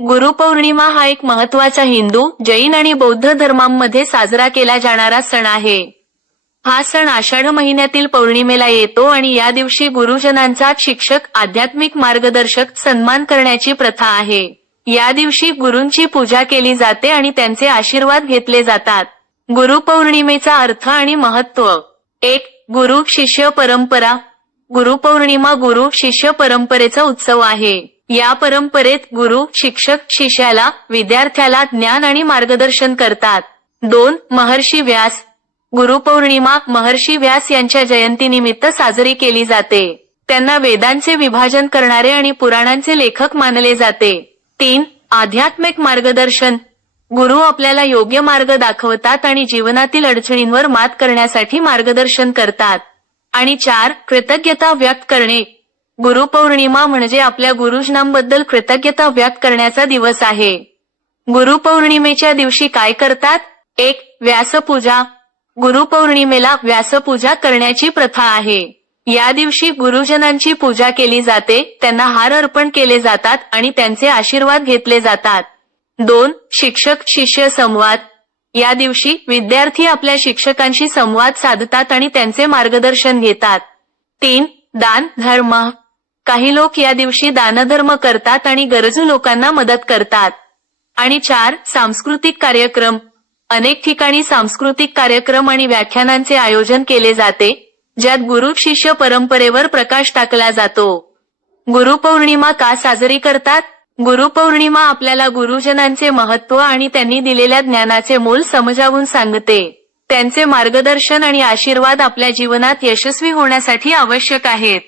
गुरुपौर्णिमा हा एक महत्त्वाचा हिंदू, जैन आणि बौद्ध धर्मांमध्ये साजरा केला जाणारा सण आहे. हा सण आषाढ महिन्यातील पौर्णिमेला येतो आणि या दिवशी गुरुजनांचा शिक्षक, आध्यात्मिक मार्गदर्शक सन्मान करण्याची प्रथा आहे. या दिवशी गुरूंची पूजा केली जाते आणि त्यांचे आशीर्वाद घेतले जातात. गुरुपौर्णिमेचा अर्थ आणि महत्त्व. 1. गुरु शिष्य परंपरा. गुरुपौर्णिमा गुरु शिष्य परंपरेचा उत्सव आहे. या परंपरेत गुरु शिक्षक शिष्याला, विद्यार्थ्याला ज्ञान आणि मार्गदर्शन करतात. 2. महर्षी व्यास. गुरुपौर्णिमा महर्षी व्यास यांच्या जयंतीनिमित्त साजरी केली जाते. त्यांना वेदांचे विभाजन करणारे आणि पुराणांचे लेखक मानले जाते. 3. आध्यात्मिक मार्गदर्शन. गुरु आपल्याला योग्य मार्ग दाखवतात आणि जीवनातील अडचणींवर मात करण्यासाठी मार्गदर्शन करतात. आणि 4. कृतज्ञता व्यक्त करणे. गुरुपौर्णिमा म्हणजे आपल्या गुरुजनांबद्दल कृतज्ञता व्यक्त करण्याचा दिवस आहे. गुरुपौर्णिमेच्या दिवशी काय करतात? 1. व्यासपूजा. गुरुपौर्णिमेला व्यासपूजा करण्याची प्रथा आहे. या दिवशी गुरुजनांची पूजा केली जाते, त्यांना हार अर्पण केले जातात आणि त्यांचे आशीर्वाद घेतले जातात. 2. शिक्षक शिष्य संवाद. या दिवशी विद्यार्थी आपल्या शिक्षकांशी संवाद साधतात आणि त्यांचे मार्गदर्शन घेतात. 3. दान धर्म. काही लोक या दिवशी दानधर्म करतात आणि गरजू लोकांना मदत करतात. आणि 4. सांस्कृतिक कार्यक्रम. अनेक ठिकाणी सांस्कृतिक कार्यक्रम आणि व्याख्यानांचे आयोजन केले जाते, ज्यात गुरु शिष्य परंपरेवर प्रकाश टाकला जातो. गुरुपौर्णिमा का साजरी करतात? गुरुपौर्णिमा आपल्याला गुरुजनांचे महत्त्व आणि त्यांनी दिलेल्या ज्ञानाचे मोल समजावून सांगते. त्यांचे मार्गदर्शन आणि आशीर्वाद आपल्या जीवनात यशस्वी होण्यासाठी आवश्यक आहेत.